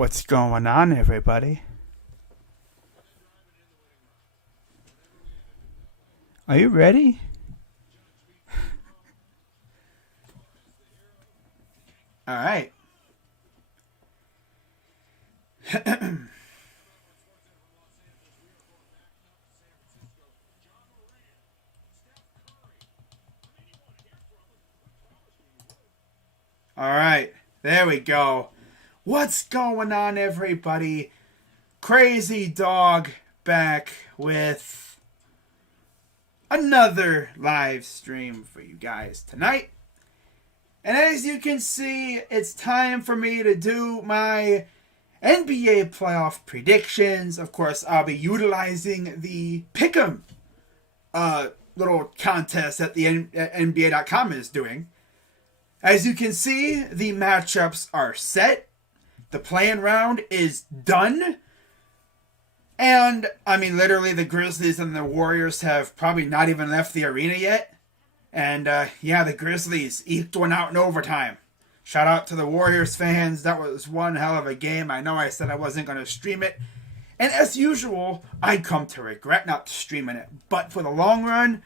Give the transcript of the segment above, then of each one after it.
What's going on, everybody? Are you ready? All right. All right. There we go. What's going on, everybody? Crazy Dog back with another live stream for you guys tonight. And as you can see, it's time for me to do my NBA playoff predictions. Of course, I'll be utilizing the Pick'em little contest that the NBA.com is doing. As you can see, the matchups are set. The play-in round is done. And, I mean, literally the Grizzlies and the Warriors have probably not even left the arena yet. And, the Grizzlies eked one out in overtime. Shout out to the Warriors fans. That was one hell of a game. I know I said I wasn't going to stream it. And as usual, I come to regret not streaming it. But for the long run,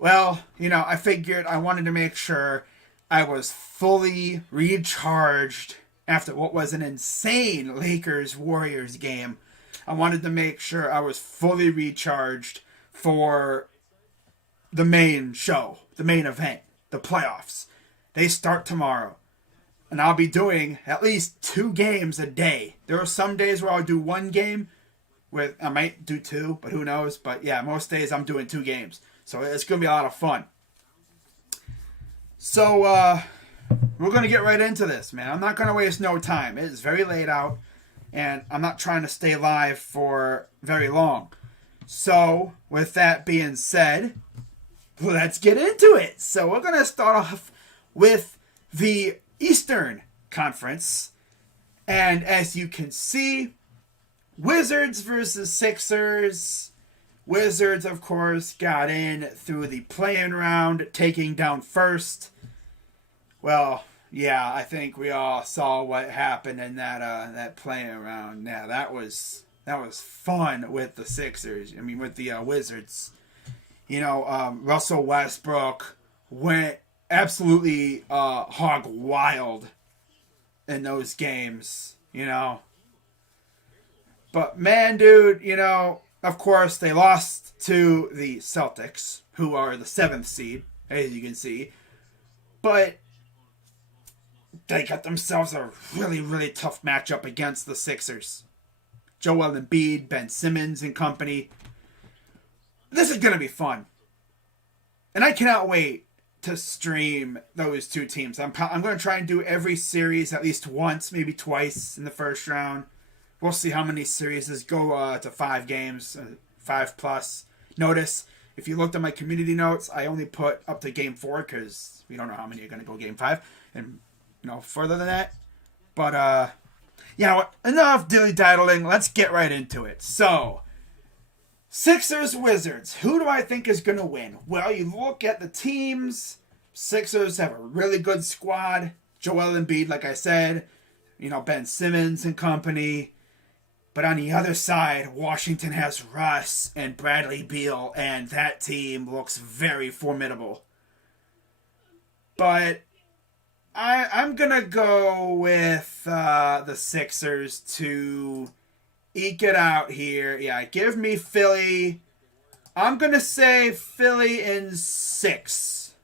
well, I figured I wanted to make sure I was fully recharged after what was an insane Lakers-Warriors game. I wanted to make sure I was fully recharged for the main show, the main event, the playoffs. They start tomorrow. And I'll be doing at least 2 games a day. There are some days where I'll do 1 game. I might do 2, but who knows. But yeah, most days I'm doing 2 games. So it's going to be a lot of fun. So we're going to get right into this, man. I'm not going to waste no time. It is very late out. And I'm not trying to stay live for very long. So with that being said, let's get into it. So we're going to start off with the Eastern Conference. And as you can see, Wizards versus Sixers. Wizards, of course, got in through the play-in round, taking down first. Well, yeah, I think we all saw what happened in that play-in round. Yeah, that was fun with the Sixers. I mean, with the Wizards. Russell Westbrook went absolutely hog wild in those games, But man, dude, of course they lost to the Celtics, who are the 7th seed, as you can see. But they got themselves a really, really tough matchup against the Sixers. Joel Embiid, Ben Simmons and company. This is going to be fun. And I cannot wait to stream those 2 teams. I'm going to try and do every series at least once, maybe twice in the first round. We'll see how many series go to 5 games, 5 plus. Notice, if you looked at my community notes, I only put up to game 4 because we don't know how many are going to go game 5. And, further than that. But, enough dilly-daddling. Let's get right into it. So, Sixers, Wizards. Who do I think is going to win? Well, you look at the teams. Sixers have a really good squad. Joel Embiid, like I said. Ben Simmons and company. But on the other side, Washington has Russ and Bradley Beal. And that team looks very formidable. But I'm going to go with the Sixers to eke it out here. Yeah, give me Philly. I'm going to say Philly in 6.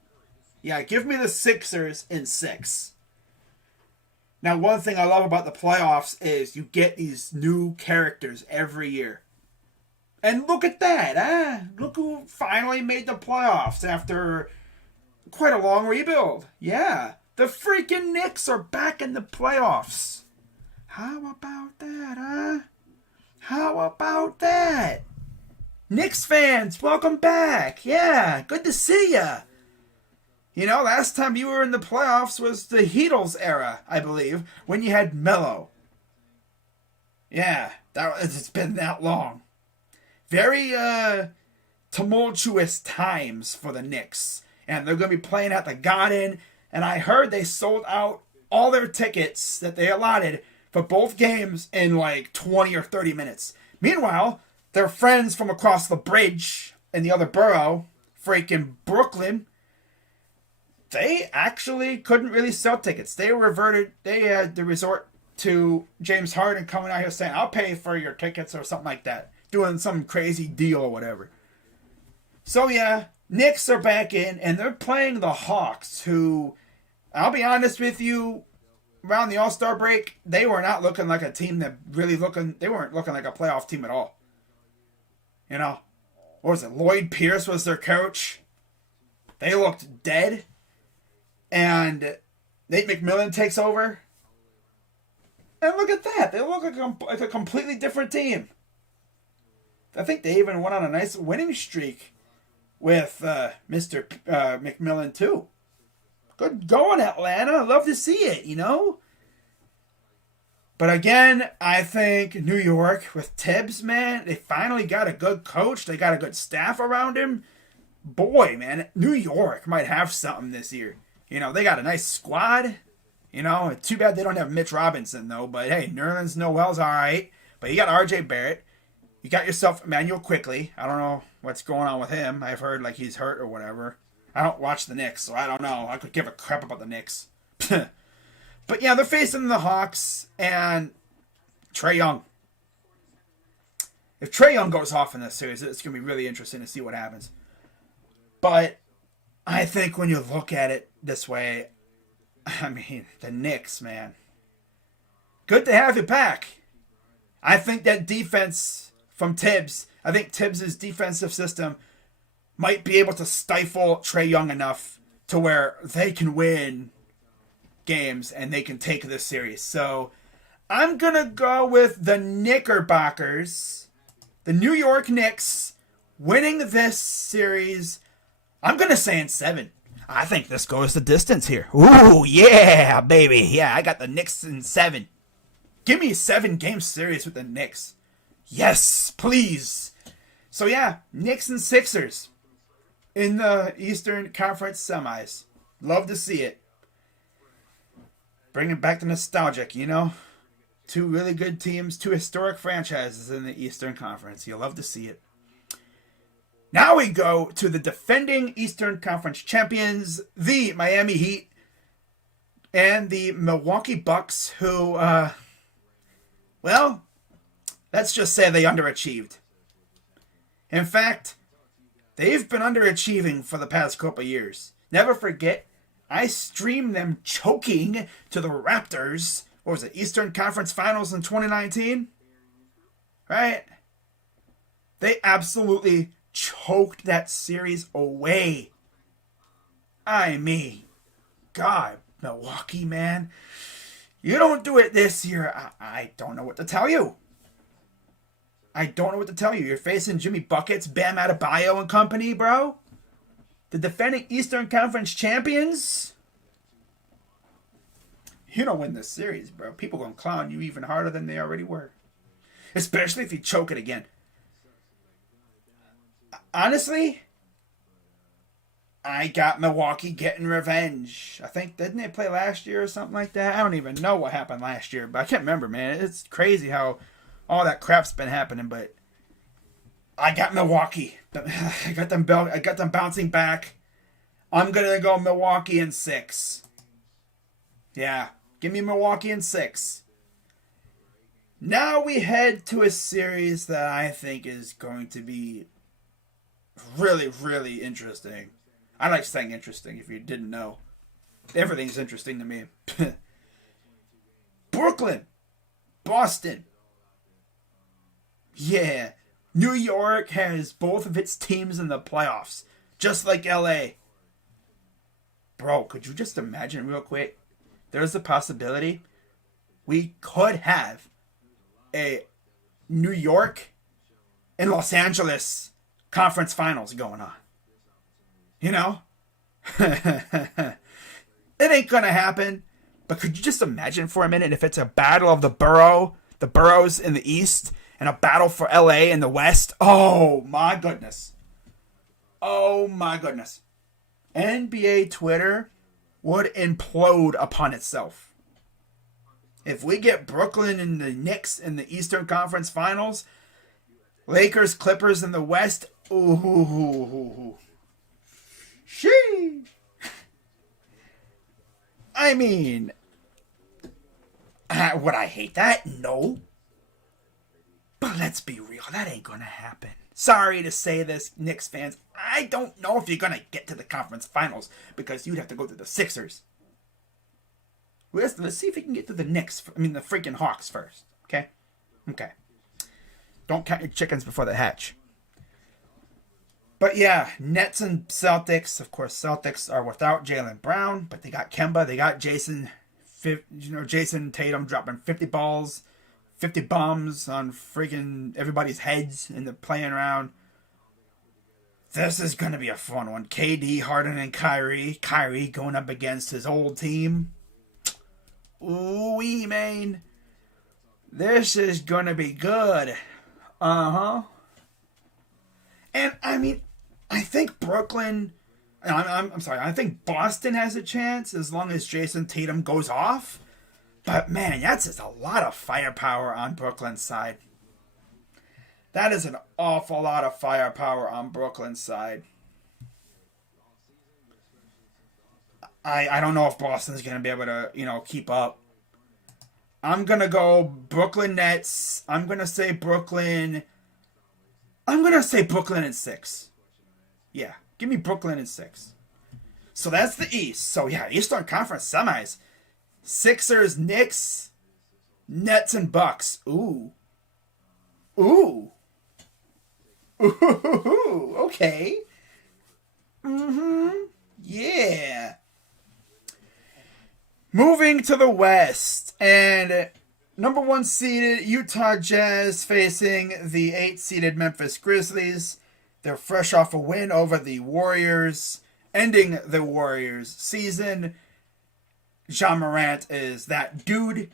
Yeah, give me the Sixers in 6. Now, one thing I love about the playoffs is you get these new characters every year. And look at that, Look who finally made the playoffs after quite a long rebuild. Yeah, the freaking Knicks are back in the playoffs. How about that, How about that? Knicks fans, welcome back. Yeah, good to see ya. Last time you were in the playoffs was the Heatles era, I believe, when you had Melo. Yeah, it's been that long. Very tumultuous times for the Knicks. And they're going to be playing at the Garden. And I heard they sold out all their tickets that they allotted for both games in like 20 or 30 minutes. Meanwhile, their friends from across the bridge in the other borough, freaking Brooklyn, they actually couldn't really sell tickets. They had to resort to James Harden coming out here saying, I'll pay for your tickets or something like that. Doing some crazy deal or whatever. So yeah, Knicks are back in and they're playing the Hawks, who, I'll be honest with you, around the All-Star break, they were not looking like a team they weren't looking like a playoff team at all. You know, what was it? Lloyd Pierce was their coach. They looked dead. And Nate McMillan takes over. And look at that. They look like a completely different team. I think they even went on a nice winning streak with Mr. McMillan, too. Good going, Atlanta. I love to see it, you know? But again, I think New York with Tibbs, man, they finally got a good coach. They got a good staff around him. Boy, man, New York might have something this year. You know, they got a nice squad. You know, too bad they don't have Mitch Robinson, though. But, hey, Nerlens Noel's all right. But you got R.J. Barrett. You got yourself Emmanuel Quickly. I don't know what's going on with him. I've heard, like, he's hurt or whatever. I don't watch the Knicks, so I don't know. I could give a crap about the Knicks. But, yeah, they're facing the Hawks and Trae Young. If Trae Young goes off in this series, it's going to be really interesting to see what happens. But I think when you look at it this way, I mean, the Knicks, man. Good to have you back. I think that defense from Tibbs, I think Tibbs' defensive system might be able to stifle Trae Young enough to where they can win games and they can take this series. So I'm going to go with the Knickerbockers, the New York Knicks, winning this series. I'm going to say in 7. I think this goes the distance here. Ooh, yeah, baby. Yeah, I got the Knicks in 7. Give me a 7-game series with the Knicks. Yes, please. So yeah, Knicks and Sixers in the Eastern Conference semis. Love to see it. Bringing back the nostalgic, you know? 2 really good teams, 2 historic franchises in the Eastern Conference. You'll love to see it. Now we go to the defending Eastern Conference champions, the Miami Heat, and the Milwaukee Bucks, who, well, let's just say they underachieved. In fact, they've been underachieving for the past couple years. Never forget, I streamed them choking to the Raptors. What was it, Eastern Conference Finals in 2019? Right? They absolutely choked that series away. I mean, God, Milwaukee, man. You don't do it this year. I don't know what to tell you. I don't know what to tell you. You're facing Jimmy Buckets, Bam Adebayo and company, bro. The defending Eastern Conference champions. You don't win this series, bro. People gonna clown you even harder than they already were. Especially if you choke it again. Honestly, I got Milwaukee getting revenge. I think, didn't they play last year or something like that? I don't even know what happened last year, but I can't remember, man. It's crazy how all that crap's been happening, but I got Milwaukee. I got them bouncing back. I'm going to go Milwaukee in 6. Yeah, give me Milwaukee in 6. Now we head to a series that I think is going to be really, really interesting. I like saying interesting if you didn't know. Everything's interesting to me. Brooklyn. Boston. Yeah. New York has both of its teams in the playoffs. Just like LA. Bro, could you just imagine real quick? There's a possibility we could have a New York and Los Angeles conference finals going on. You know? It ain't gonna happen. But could you just imagine for a minute if it's a battle of the boroughs in the East, and a battle for LA in the West? Oh my goodness. Oh my goodness. NBA Twitter would implode upon itself. If we get Brooklyn and the Knicks in the Eastern Conference Finals, Lakers, Clippers in the West, ooh. Shee. I mean, would I hate that? No. But let's be real, that ain't gonna happen. Sorry to say this, Knicks fans. I don't know if you're gonna get to the conference finals because you'd have to go to the Sixers. Let's see if we can get to the Knicks. The freaking Hawks first. Okay? Okay. Don't count your chickens before they hatch. But yeah, Nets and Celtics. Of course, Celtics are without Jaylen Brown, but they got Kemba. They got Jason Tatum dropping 50 balls, 50 bombs on freaking everybody's heads in the playing round. This is going to be a fun one. KD, Harden, and Kyrie. Kyrie going up against his old team. Ooh-wee, man. This is going to be good. Uh-huh. And, I think Brooklyn... I'm sorry. I think Boston has a chance as long as Jason Tatum goes off. But, man, that's just a lot of firepower on Brooklyn's side. That is an awful lot of firepower on Brooklyn's side. I don't know if Boston's going to be able to, keep up. I'm going to go Brooklyn Nets. I'm going to say Brooklyn in 6. Yeah, give me Brooklyn in 6. So that's the East. So yeah, Eastern Conference semis. Sixers, Knicks, Nets, and Bucks. Ooh. Okay. Yeah. Moving to the West, and number 1 seeded Utah Jazz facing the 8 seeded Memphis Grizzlies. They're fresh off a win over the Warriors, ending the Warriors' season. Ja Morant is that dude,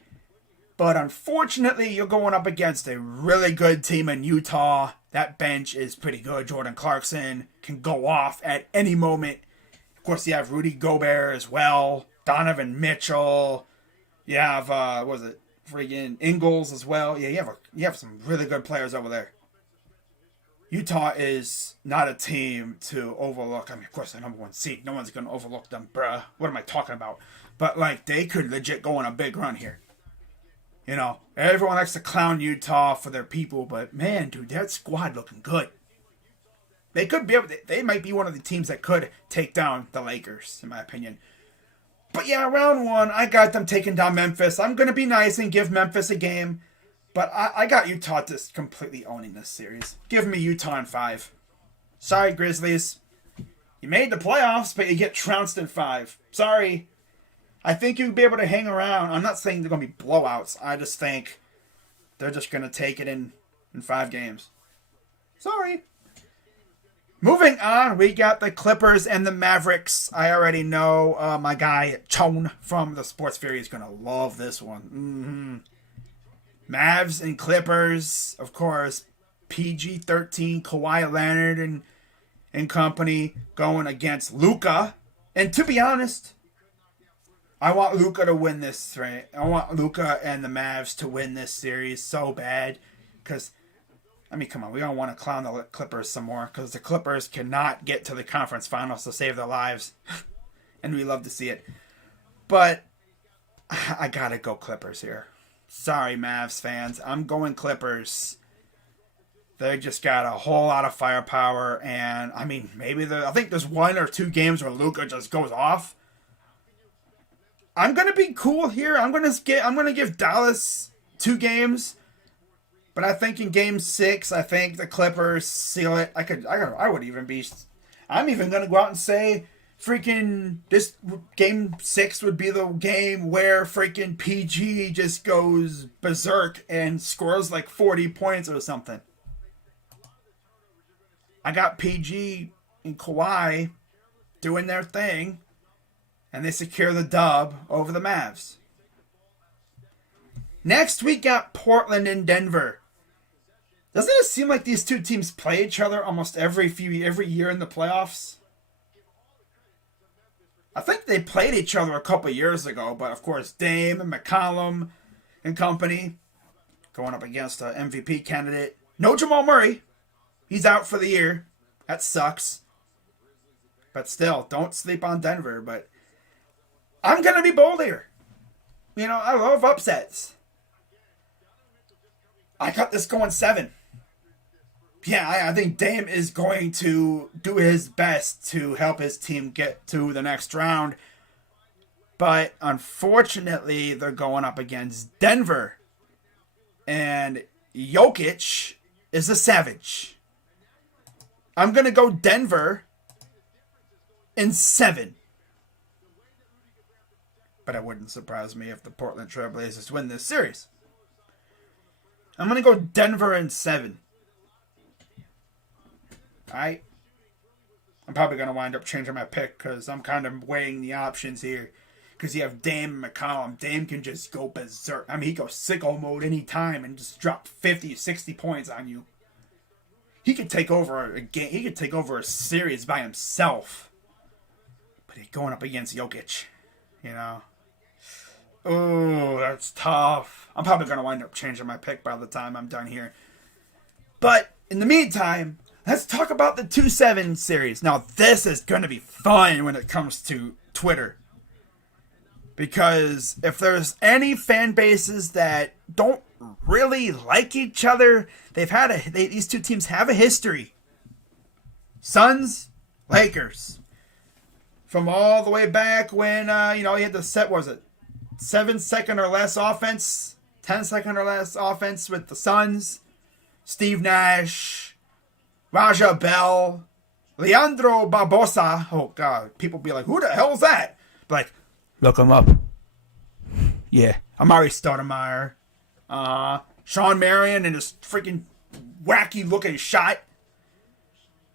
but unfortunately, you're going up against a really good team in Utah. That bench is pretty good. Jordan Clarkson can go off at any moment. Of course, you have Rudy Gobert as well. Donovan Mitchell. You have, friggin' Ingles as well. Yeah, you have some really good players over there. Utah is not a team to overlook. Of course, the number 1 seed. No one's going to overlook them, bruh. What am I talking about? But, they could legit go on a big run here. Everyone likes to clown Utah for their people, but, man, dude, that squad looking good. They might be one of the teams that could take down the Lakers, in my opinion. But yeah, round 1, I got them taking down Memphis. I'm going to be nice and give Memphis a game. But I got Utah just completely owning this series. Give me Utah in 5. Sorry, Grizzlies. You made the playoffs, but you get trounced in 5. Sorry. I think you'll be able to hang around. I'm not saying they're going to be blowouts. I just think they're just going to take it in 5 games. Sorry. Moving on, we got the Clippers and the Mavericks. I already know my guy Chone from the Sports Fury is going to love this one. Mavs and Clippers, of course. PG-13, Kawhi Leonard and company going against Luka. And to be honest, I want Luka to win this. Right? I want Luka and the Mavs to win this series so bad because... come on, we don't want to clown the Clippers some more because the Clippers cannot get to the conference finals to save their lives. And we love to see it. But I got to go Clippers here. Sorry, Mavs fans. I'm going Clippers. They just got a whole lot of firepower. And, I think there's 1 or 2 games where Luka just goes off. I'm going to be cool here. I'm going to give Dallas 2 games. But I think in Game 6, I think the Clippers seal it. I'm even going to go out and say freaking this Game 6 would be the game where freaking PG just goes berserk and scores 40 points or something. I got PG and Kawhi doing their thing, and they secure the dub over the Mavs. Next, we got Portland and Denver. Doesn't it seem like these 2 teams play each other almost every year in the playoffs? I think they played each other a couple years ago, but of course Dame and McCollum and company going up against an MVP candidate. No Jamal Murray. He's out for the year. That sucks. But still, don't sleep on Denver. But I'm going to be bold here. You know, I love upsets. I got this going 7. Yeah, I think Dame is going to do his best to help his team get to the next round. But unfortunately, they're going up against Denver. And Jokic is a savage. I'm going to go Denver in 7. But it wouldn't surprise me if the Portland Trail Blazers win this series. I'm going to go Denver in 7. Alright? I'm probably going to wind up changing my pick because I'm kind of weighing the options here. Because you have Dame and McCollum. Dame can just go berserk. I mean, he goes sicko mode anytime and just drop 50, 60 points on you. He could take over a game. He could take over a series by himself. But he's going up against Jokic. You know? Oh, that's tough. I'm probably going to wind up changing my pick by the time I'm done here. But in the meantime, let's talk about the 2-7 series. Now, this is going to be fun when it comes to Twitter. Because if there's any fan bases that don't really like each other, these two teams have a history. Suns, Lakers. From all the way back when, you had the 7-second or less offense, 10-second or less offense with the Suns. Steve Nash, Raja Bell, Leandro Barbosa. Oh, God. People be like, who the hell is that? Like, look him up. Yeah. Amari Stoudemire. Sean Marion and his freaking wacky looking shot.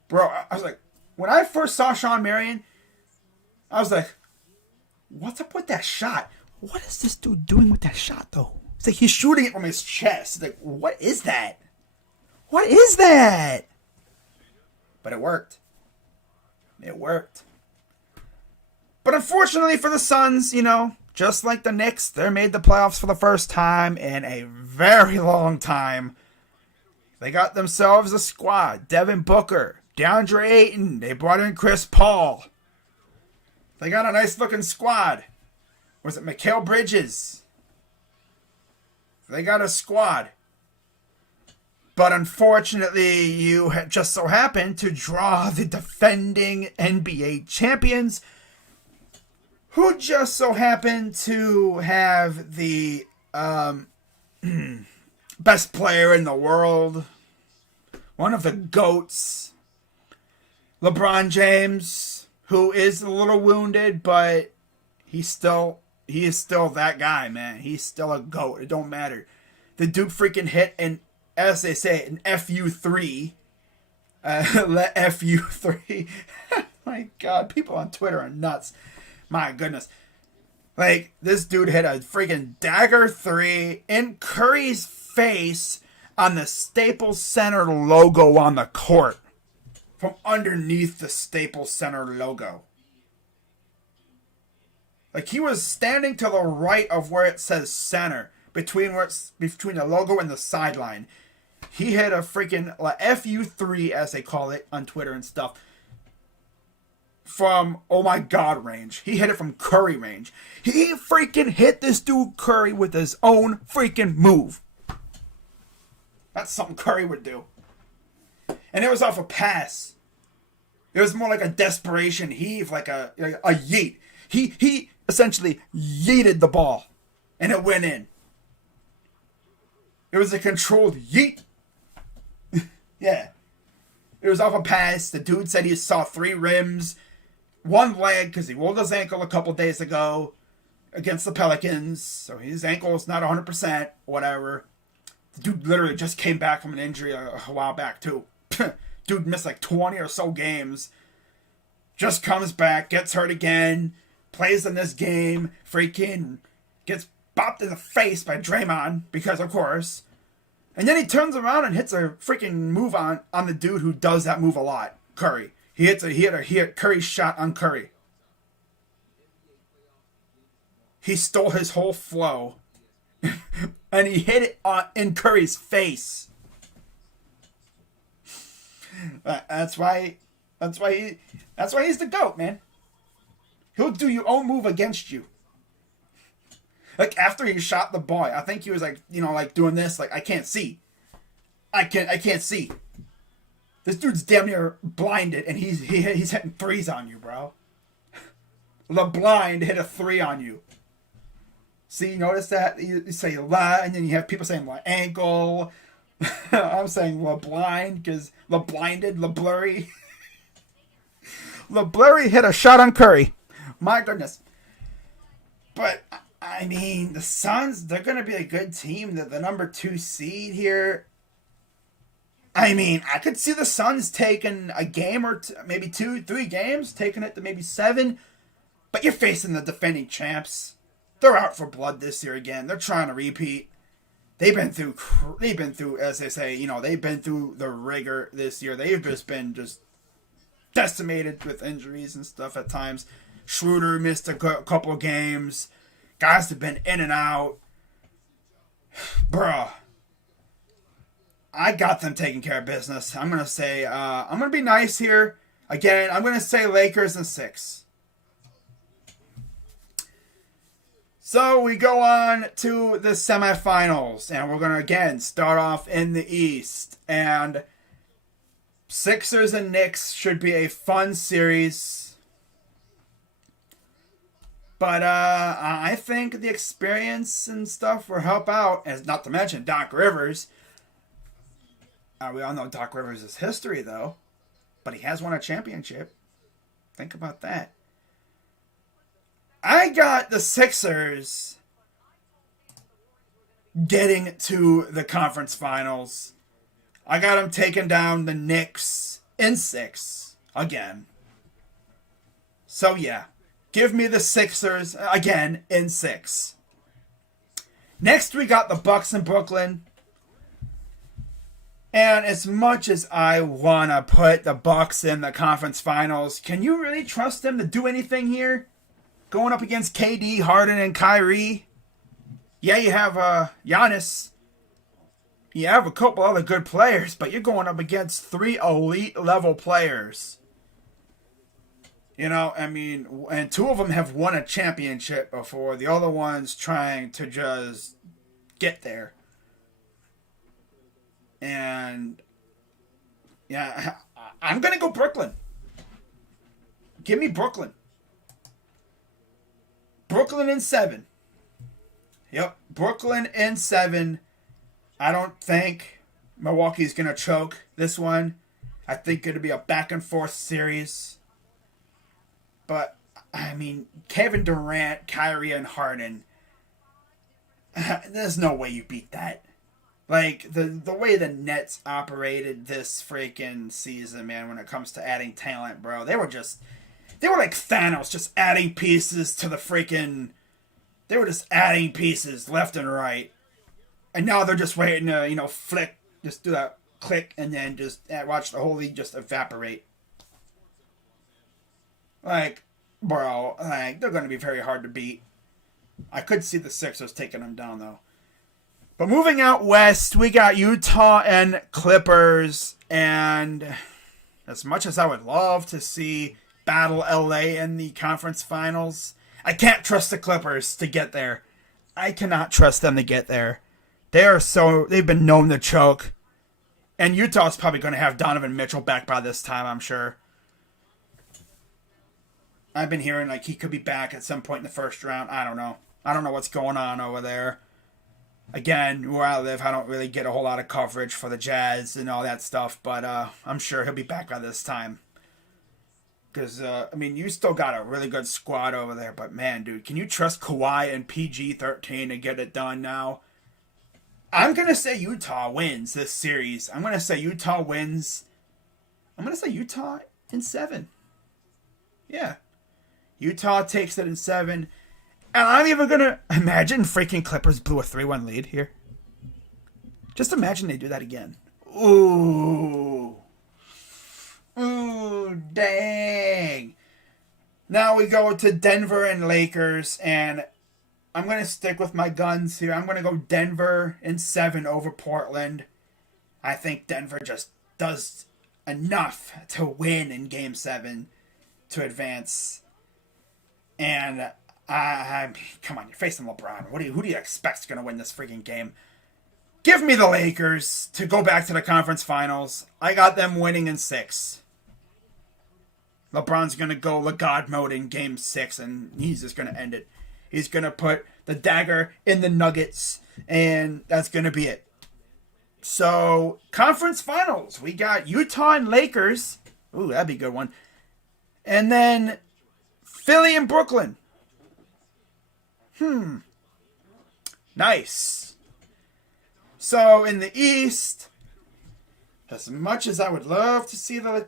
Bro, I was like, when I first saw Sean Marion, I was like, what's up with that shot? What is this dude doing with that shot, though? It's like he's shooting it from his chest. It's like, what is that? What is that? But it worked. It worked. But unfortunately for the Suns, just like the Knicks, they made the playoffs for the first time in a very long time. They got themselves a squad. Devin Booker, DeAndre Ayton. They brought in Chris Paul. They got a nice looking squad. Was it Mikal Bridges? They got a squad. But unfortunately, you just so happened to draw the defending NBA champions, who just so happened to have the best player in the world, one of the GOATs, LeBron James, who is a little wounded, but he is still that guy, man. He's still a GOAT. It don't matter. The dude freaking hit an, as they say, an FU3. FU3. My God, people on Twitter are nuts. My goodness. Like, this dude hit a freaking dagger 3 in Curry's face on the Staples Center logo on the court. From underneath the Staples Center logo. Like, he was standing to the right of where it says center. Between the logo and the sideline. He hit a freaking FU3, as they call it on Twitter and stuff. From, oh my God, range. He hit it from Curry range. He freaking hit this dude Curry with his own freaking move. That's something Curry would do. And it was off a pass. It was more like a desperation heave, like a yeet. He essentially yeeted the ball. And it went in. It was a controlled yeet. Yeah. It was off a pass. The dude said he saw 3 rims. 1 leg, because he rolled his ankle a couple days ago against the Pelicans. So his ankle is not 100%, whatever. The dude literally just came back from an injury a while back, too. Dude missed like 20 or so games. Just comes back, gets hurt again, plays in this game, freaking gets bopped in the face by Draymond, because of course. And then he turns around and hits a freaking move on the dude who does that move a lot, Curry. He hit Curry's shot on Curry. He stole his whole flow And he hit it in Curry's face. That's why he's the GOAT, man. He'll do your own move against you. Like after he shot the ball, I think he was like, like doing this, like I can't see. I can't see. This dude's damn near blinded, and he's hitting threes on you, bro. LeBlind hit a 3 on you. See, notice that? You say la, and then you have people saying la ankle. I'm saying LeBlind, because LeBlinded, LeBlurry. LeBlurry hit a shot on Curry. My goodness. But, I mean, the Suns, they're going to be a good team. They're the number 2 seed here. I mean, I could see the Suns taking a game or maybe 2, 3 games, taking it to maybe 7. But you're facing the defending champs. They're out for blood this year again. They're trying to repeat. They've been through, as they say, they've been through the rigor this year. They've just been decimated with injuries and stuff at times. Schroeder missed a couple of games. Guys have been in and out. Bruh. I got them taking care of business. I'm going to say, I'm going to be nice here. Again, I'm going to say Lakers in 6. So we go on to the semifinals, and we're going to again start off in the East. And Sixers and Knicks should be a fun series. But I think the experience and stuff will help out, as not to mention Doc Rivers. We all know Doc Rivers' history, though. But he has won a championship. Think about that. I got the Sixers getting to the conference finals. I got them taking down the Knicks in 6 again. So, yeah. Give me the Sixers again in 6. Next, we got the Bucks in Brooklyn. And as much as I want to put the Bucks in the conference finals, can you really trust them to do anything here? Going up against KD, Harden, and Kyrie. Yeah, you have Giannis. You have a couple other good players, but you're going up against 3 elite level players. And 2 of them have won a championship before. The other one's trying to just get there. And, yeah, I'm going to go Brooklyn. Give me Brooklyn. Brooklyn in 7. Yep, Brooklyn in 7. I don't think Milwaukee's going to choke this one. I think it'll be a back and forth series. But, I mean, Kevin Durant, Kyrie, and Harden, there's no way you beat that. Like, the way the Nets operated this freaking season, man, when it comes to adding talent, bro, they were like Thanos, just adding pieces to the freaking... They were just adding pieces left and right. And now they're just waiting to, flick, just do that click, and then just watch the whole league just evaporate. Like, bro, they're going to be very hard to beat. I could see the Sixers taking them down, though. But moving out west, we got Utah and Clippers. And as much as I would love to see battle LA in the conference finals, I can't trust the Clippers to get there. I cannot trust them to get there. They've been known to choke. And Utah's probably going to have Donovan Mitchell back by this time, I'm sure. I've been hearing like he could be back at some point in the first round. I don't know. I don't know what's going on over there. Again, where I live, I don't really get a whole lot of coverage for the Jazz and all that stuff, but I'm sure he'll be back by this time. Because, you still got a really good squad over there, but man, dude, can you trust Kawhi and PG-13 to get it done now? I'm going to say Utah wins this series. I'm going to say Utah wins. I'm going to say Utah in 7. Yeah. Utah takes it in 7. And I'm even going to imagine freaking Clippers blew a 3-1 lead here. Just imagine they do that again. Ooh. Ooh, dang. Now we go to Denver and Lakers. And I'm going to stick with my guns here. I'm going to go Denver in 7 over Portland. I think Denver just does enough to win in Game 7 to advance. And come on, you're facing LeBron. Who do you expect's going to win this freaking game? Give me the Lakers to go back to the conference finals. I got them winning in 6. LeBron's going to go God mode in Game 6, and he's just going to end it. He's going to put the dagger in the Nuggets, and that's going to be it. So, conference finals. We got Utah and Lakers. Ooh, that'd be a good one. And then Philly and Brooklyn. Nice. So, in the East, as much as I would love to see the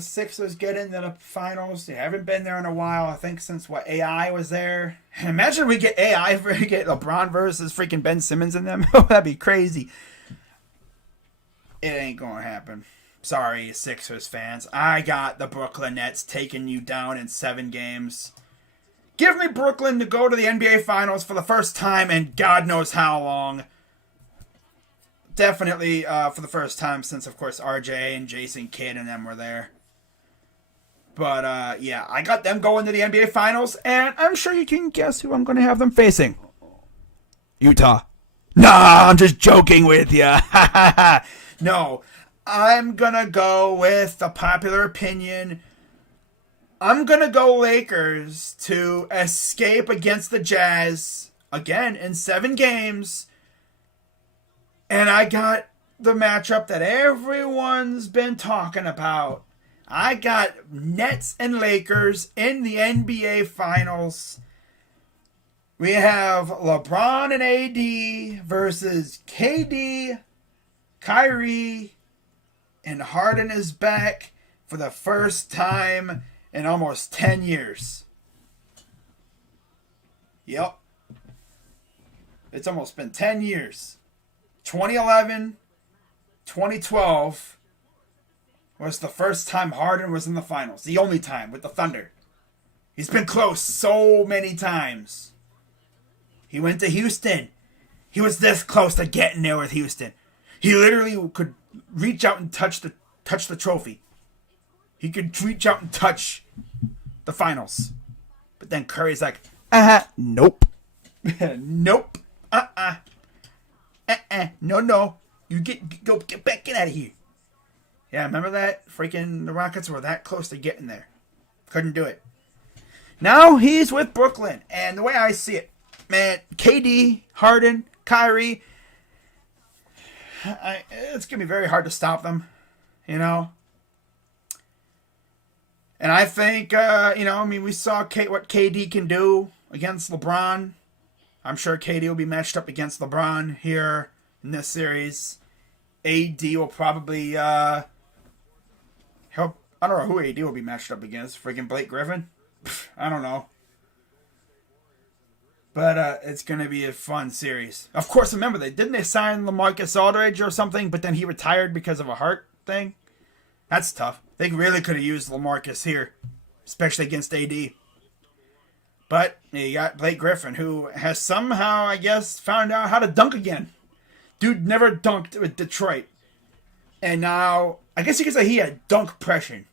Sixers get into the finals, they haven't been there in a while. I think since AI was there. Imagine we get get LeBron versus freaking Ben Simmons in them. That'd be crazy. It ain't gonna happen. Sorry, Sixers fans. I got the Brooklyn Nets taking you down in 7 games. Give me Brooklyn to go to the NBA Finals for the first time in God knows how long. Definitely for the first time since, of course, RJ and Jason Kidd and them were there. But, yeah, I got them going to the NBA Finals, and I'm sure you can guess who I'm going to have them facing. Utah. Nah, I'm just joking with you. No, I'm going to go with the popular opinion. I'm going to go Lakers to escape against the Jazz, again, in 7 games. And I got the matchup that everyone's been talking about. I got Nets and Lakers in the NBA Finals. We have LeBron and AD versus KD, Kyrie, and Harden is back for the first time in almost 10 years. Yep. It's almost been 10 years. 2011, 2012 was the first time Harden was in the finals. The only time with the Thunder. He's been close so many times. He went to Houston. He was this close to getting there with Houston. He literally could reach out and touch the trophy. He could reach out and touch the finals. But then Curry's like, nope. Nope. No. You get back, get out of here. Yeah, remember that? Freaking the Rockets were that close to getting there. Couldn't do it. Now he's with Brooklyn. And the way I see it, man, KD, Harden, Kyrie, it's going to be very hard to stop them, you know? And I think, we saw what KD can do against LeBron. I'm sure KD will be matched up against LeBron here in this series. AD will probably help. I don't know who AD will be matched up against. Freaking Blake Griffin? I don't know. But it's going to be a fun series. Of course, remember, didn't they sign LaMarcus Aldridge or something, but then he retired because of a heart thing? That's tough. They really could have used LaMarcus here, especially against AD. But you got Blake Griffin, who has somehow, I guess, found out how to dunk again. Dude never dunked with Detroit. And now, I guess you could say he had dunk depression.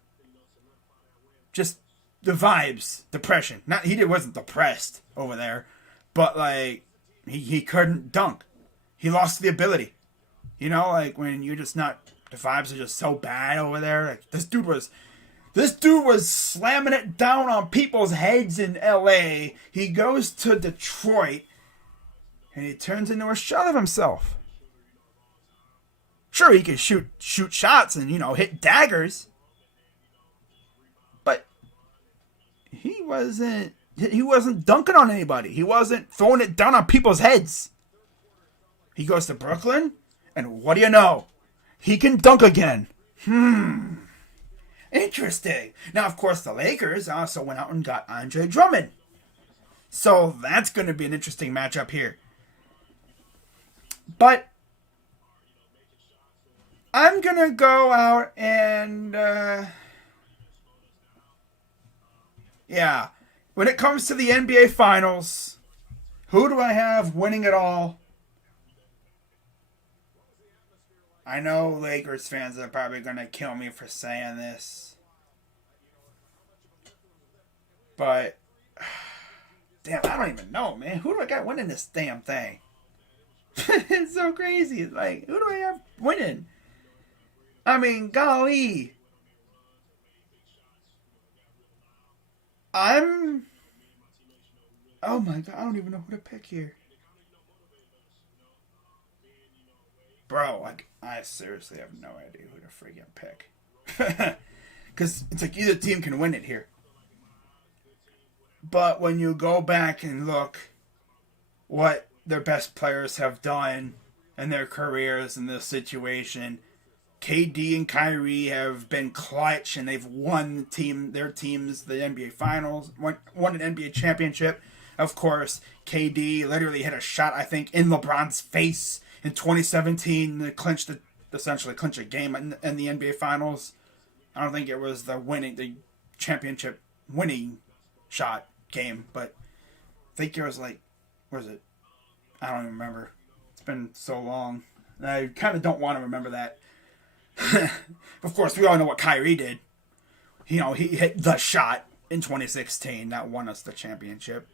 Just the vibes, depression. Wasn't depressed over there, but like he couldn't dunk. He lost the ability. You know, like when you're just not, the vibes are just so bad over there. Like this dude was slamming it down on people's heads in LA. He goes to Detroit and he turns into a shell of himself. Sure, he can shoot shots and, hit daggers. But he wasn't dunking on anybody. He wasn't throwing it down on people's heads. He goes to Brooklyn, and what do you know? He can dunk again. Interesting. Now, of course, the Lakers also went out and got Andre Drummond. So that's going to be an interesting matchup here. But I'm going to go out and, when it comes to the NBA Finals, Who do I have winning it all? I know Lakers fans are probably going to kill me for saying this. But, damn, I don't even know, man. Who do I got winning this damn thing? It's so crazy. Like, who do I have winning? I mean, golly. Oh my god, I don't even know who to pick here. Bro, I seriously have no idea who to freaking pick. Because it's like either team can win it here. But when you go back and look what their best players have done in their careers in this situation, KD and Kyrie have been clutch and they've won their teams the NBA Finals, won an NBA championship. Of course, KD literally hit a shot, I think, in LeBron's face in 2017 to essentially clinch a game in the NBA Finals. I don't think it was the championship winning shot game, but I think it was like, what was it? I don't even remember. It's been so long. And I kind of don't want to remember that. Of course, we all know what Kyrie did. He hit the shot in 2016 that won us the championship.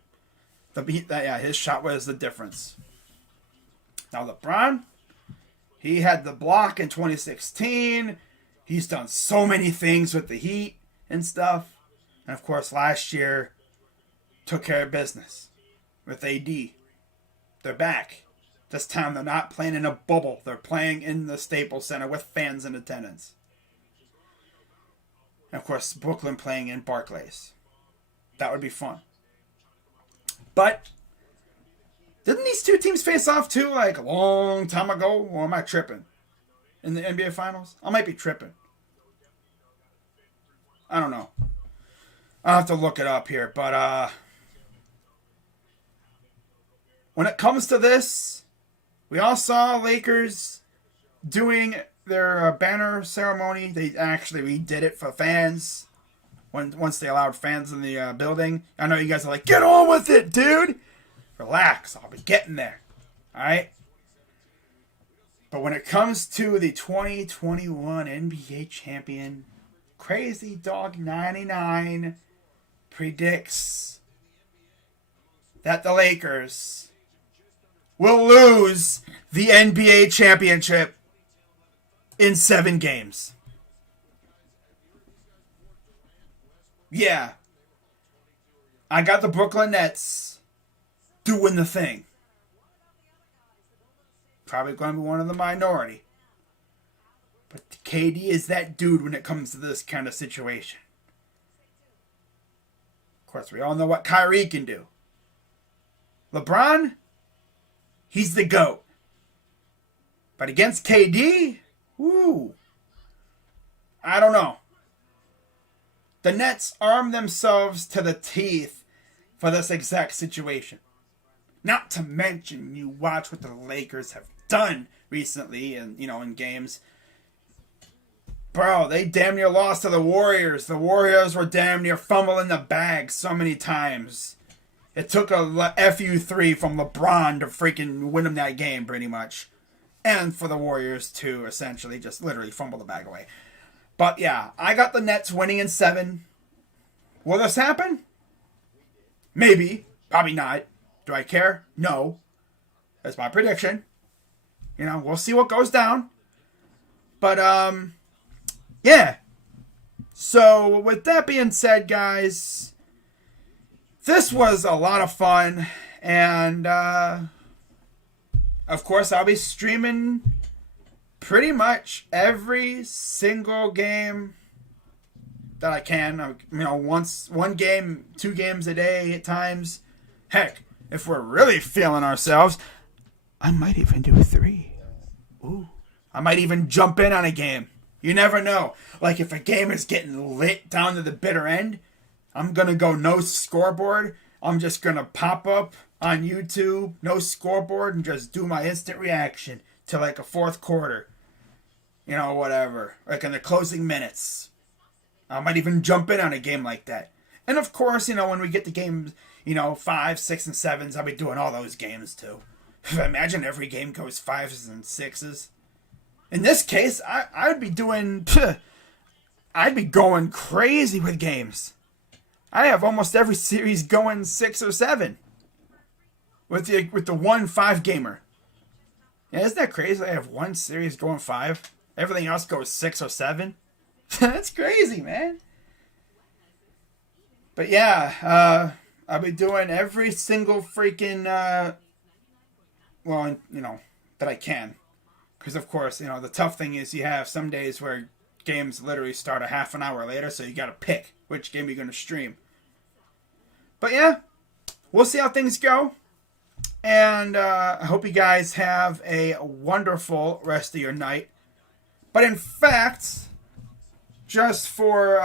His shot was the difference. Now LeBron, he had the block in 2016. He's done so many things with the Heat and stuff. And of course, last year took care of business with AD. They're back. This time they're not playing in a bubble. They're playing in the Staples Center with fans in attendance. And of course, Brooklyn playing in Barclays. That would be fun. But didn't these two teams face off too like a long time ago? Or am I tripping? In the NBA Finals? I might be tripping. I don't know. I'll have to look it up here. But when it comes to this, we all saw Lakers doing their banner ceremony. They actually redid it for fans once they allowed fans in the building. I know you guys are like, get on with it, dude. Relax. I'll be getting there. All right? But when it comes to the 2021 NBA champion, Crazy Dog 99 predicts that the Lakers will lose the NBA championship in 7 games. Yeah. I got the Brooklyn Nets doing the thing. Probably going to be one of the minority. But KD is that dude when it comes to this kind of situation. Of course, we all know what Kyrie can do. LeBron, he's the GOAT. But against KD, I don't know. The Nets arm themselves to the teeth for this exact situation. Not to mention, you watch what the Lakers have done recently and in games. Bro, they damn near lost to the Warriors. The Warriors were damn near fumbling the bag so many times. It took a FU3 from LeBron to freaking win them that game, pretty much. And for the Warriors to essentially just literally fumble the bag away. But yeah, I got the Nets winning in 7. Will this happen? Maybe. Probably not. Do I care? No. That's my prediction. We'll see what goes down. But, yeah. So, with that being said, guys, this was a lot of fun. And, of course, I'll be streaming pretty much every single game that I can. One game, 2 games a day at times. Heck, if we're really feeling ourselves, I might even do 3. Ooh. I might even jump in on a game. You never know. Like if a game is getting lit down to the bitter end, I'm going to go no scoreboard. I'm just going to pop up on YouTube, no scoreboard, and just do my instant reaction to like a 4th quarter. Whatever. Like in the closing minutes. I might even jump in on a game like that. And of course, when we get the games, 5, 6, and 7s. I'll be doing all those games too. Imagine every game goes 5s and 6s. In this case, I'd be doing... I'd be going crazy with games. I have almost every series going 6 or 7. With the 1 5-gamer. Yeah, isn't that crazy? I have one series going 5. Everything else goes 6 or 7. That's crazy, man. But yeah, I'll be doing every single freaking, that I can. Because, of course, the tough thing is you have some days where games literally start a half an hour later, so you got to pick which game you're going to stream. But yeah, we'll see how things go. And I hope you guys have a wonderful rest of your night. But in fact, just for,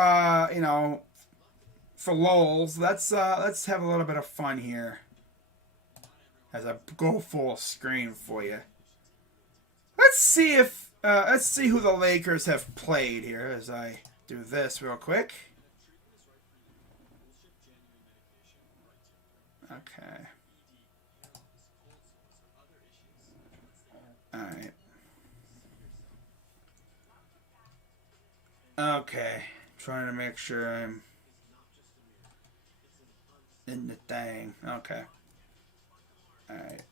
for lols, let's have a little bit of fun here. As I go full screen for you. Let's see who the Lakers have played here as I do this real quick. Okay. Alright. Okay. Trying to make sure I'm in the thing. Okay. Alright.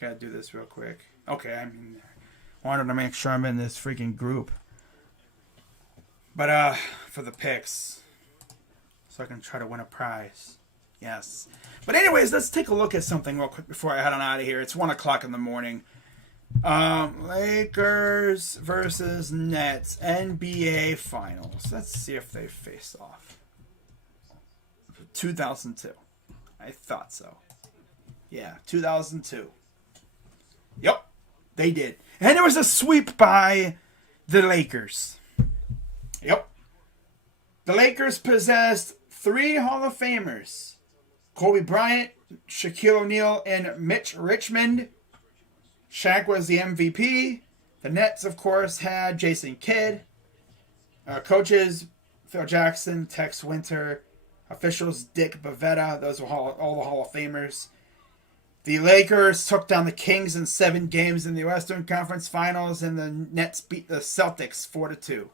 Gotta do this real quick. Okay, I'm in there. Wanted to make sure I'm in this freaking group. But, for the picks. So I can try to win a prize. Yes. But anyways, let's take a look at something real quick before I head on out of here. It's 1 o'clock in the morning. Lakers versus Nets. NBA Finals. Let's see if they face off. 2002. I thought so. Yeah, 2002. Yep, they did. And it was a sweep by the Lakers. Yep. The Lakers possessed 3 Hall of Famers. Kobe Bryant, Shaquille O'Neal, and Mitch Richmond. Shaq was the MVP. The Nets, of course, had Jason Kidd. Coaches, Phil Jackson, Tex Winter. Officials, Dick Bavetta. Those were all the Hall of Famers. The Lakers took down the Kings in 7 games in the Western Conference Finals, and the Nets beat the Celtics 4-2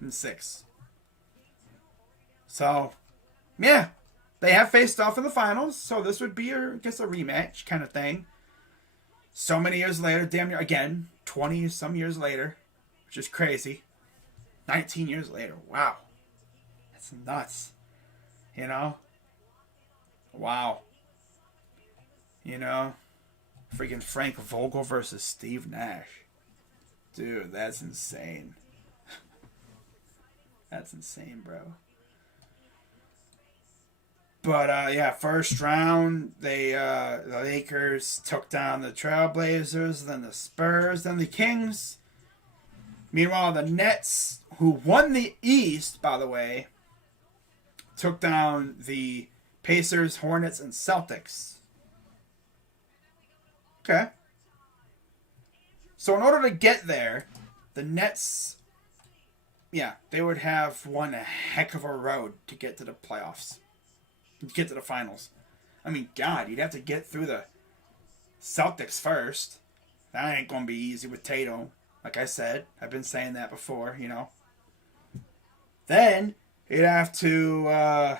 in 6. So, yeah, they have faced off in the finals, so this would be, I guess, a rematch kind of thing. So many years later, damn near, again, 20-some years later, which is crazy. 19 years later, wow. That's nuts. Wow. Freaking Frank Vogel versus Steve Nash. Dude, that's insane. That's insane, bro. But, yeah, first round, the Lakers took down the Trailblazers, then the Spurs, then the Kings. Meanwhile, the Nets, who won the East, by the way, took down the Pacers, Hornets, and Celtics. Okay. So in order to get there, the Nets, yeah, they would have one heck of a road to get to the playoffs. To get to the finals. I mean, God, you'd have to get through the Celtics first. That ain't going to be easy with Tatum. Like I said, I've been saying that before, Then, you'd have to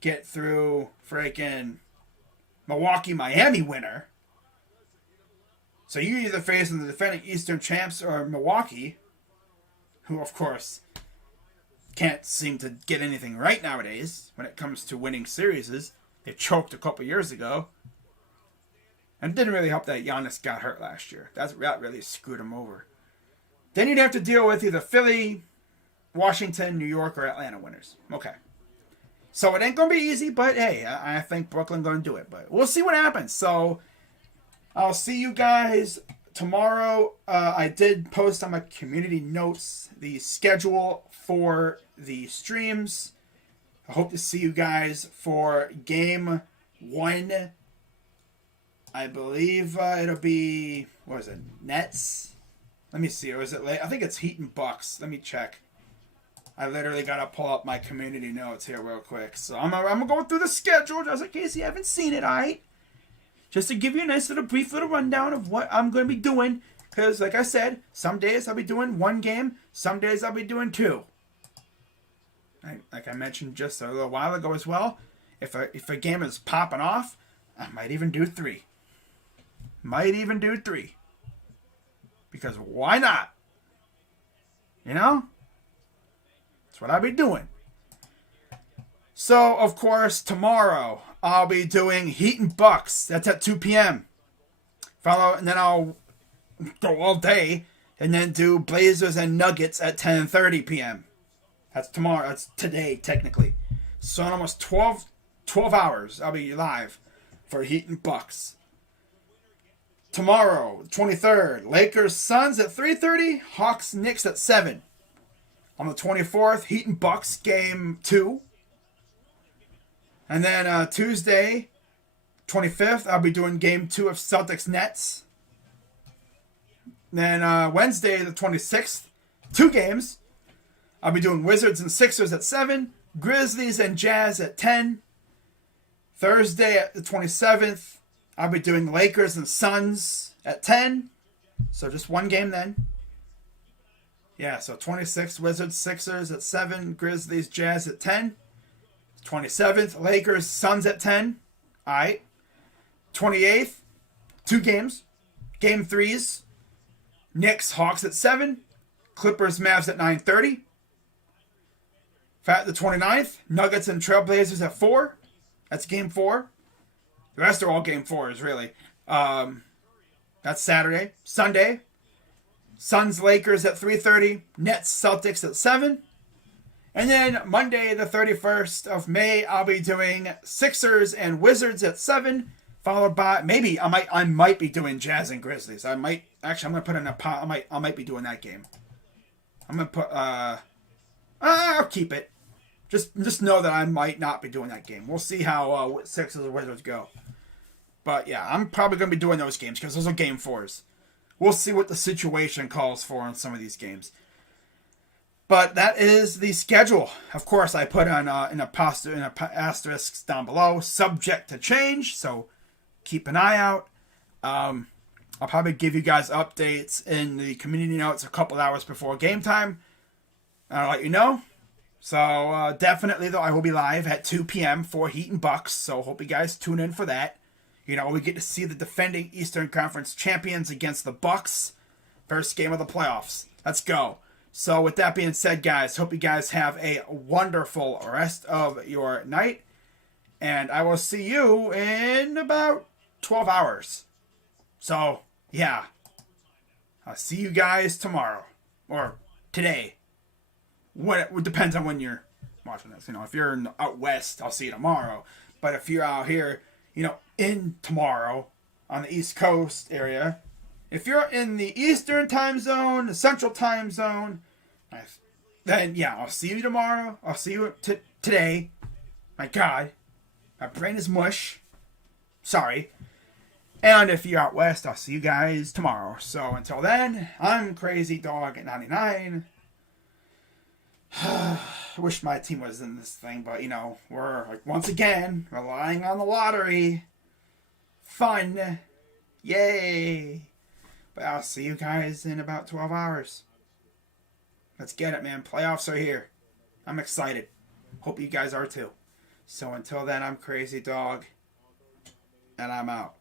get through freaking Milwaukee, Miami winner. So you either facing the defending Eastern champs or Milwaukee, who, of course, can't seem to get anything right nowadays when it comes to winning series. They choked a couple years ago. And it didn't really help that Giannis got hurt last year. That really screwed him over. Then you'd have to deal with either Philly, Washington, New York, or Atlanta winners. Okay. So it ain't going to be easy, but hey, I think Brooklyn's going to do it. But we'll see what happens. So I'll see you guys tomorrow. I did post on my community notes the schedule for the streams. I hope to see you guys for game 1. I believe it'll be, what is it, Nets? Let me see, or is it late? I think it's Heat and Bucks. Let me check. I literally got to pull up my community notes here real quick. So I'm going to go through the schedule just in case you haven't seen it, alright? Just to give you a nice little brief little rundown of what I'm going to be doing. Because, like I said, some days I'll be doing one game. Some days I'll be doing two. Like I mentioned just a little while ago as well, if a game is popping off, I might even do three. Because why not? You know? That's what I'll be doing. So, of course, tomorrow I'll be doing Heat and Bucks. That's at 2 p.m. And then I'll go all day and then do Blazers and Nuggets at 10:30 p.m. That's tomorrow. That's today, technically. So in almost 12 hours, I'll be live for Heat and Bucks. Tomorrow, 23rd, Lakers Suns at 3:30, Hawks Knicks at 7. On the 24th, Heat and Bucks game 2. And then Tuesday, 25th, I'll be doing game 2 of Celtics Nets. Then Wednesday, the 26th, 2 games. I'll be doing Wizards and Sixers at 7. Grizzlies and Jazz at 10. Thursday at the 27th, I'll be doing Lakers and Suns at 10. So just one game then. Yeah, so 26th, Wizards, Sixers at 7. Grizzlies, Jazz at 10. 27th, Lakers, Suns at 10. Alright. 28th, 2 games. Game 3s. Knicks, Hawks at 7. Clippers, Mavs at 9:30. The 29th, Nuggets and Trailblazers at 4. That's game 4. The rest are all game 4s, really. That's Saturday. Sunday, Suns, Lakers at 3:30. Nets, Celtics at 7. And then Monday, the 31st of May, I'll be doing Sixers and Wizards at 7. Followed by, maybe, I might be doing Jazz and Grizzlies. I'm going to put in a pot. I might be doing that game. I'm going to put, I'll keep it. Just know that I might not be doing that game. We'll see how Sixers and Wizards go. But yeah, I'm probably going to be doing those games because those are game 4s. We'll see what the situation calls for in some of these games. But that is the schedule. Of course, I put on in a asterisk down below, subject to change. So keep an eye out. I'll probably give you guys updates in the community notes a couple hours before game time. I'll let you know. So definitely, though, I will be live at 2 p.m. for Heat and Bucks. So hope you guys tune in for that. You know, we get to see the defending Eastern Conference champions against the Bucks. First game of the playoffs. Let's go. So with that being said, guys, hope you guys have a wonderful rest of your night. And I will see you in about 12 hours. So, yeah. I'll see you guys tomorrow. Or today. It depends on when you're watching this. You know, if you're out west, I'll see you tomorrow. But if you're out here, you know, in tomorrow on the East Coast area, if you're in the Eastern time zone, the Central time zone, then yeah, I'll see you tomorrow. I'll see you today. My God, my brain is mush. Sorry. And if you're out west, I'll see you guys tomorrow. So until then, I'm Crazy Dog at 99. I wish my team was in this thing, but you know, we're like once again relying on the lottery. Fun. Yay. But I'll see you guys in about 12 hours. Let's get it, man. Playoffs are here. I'm excited. Hope you guys are too. So until then, I'm Crazy Dog, and I'm out.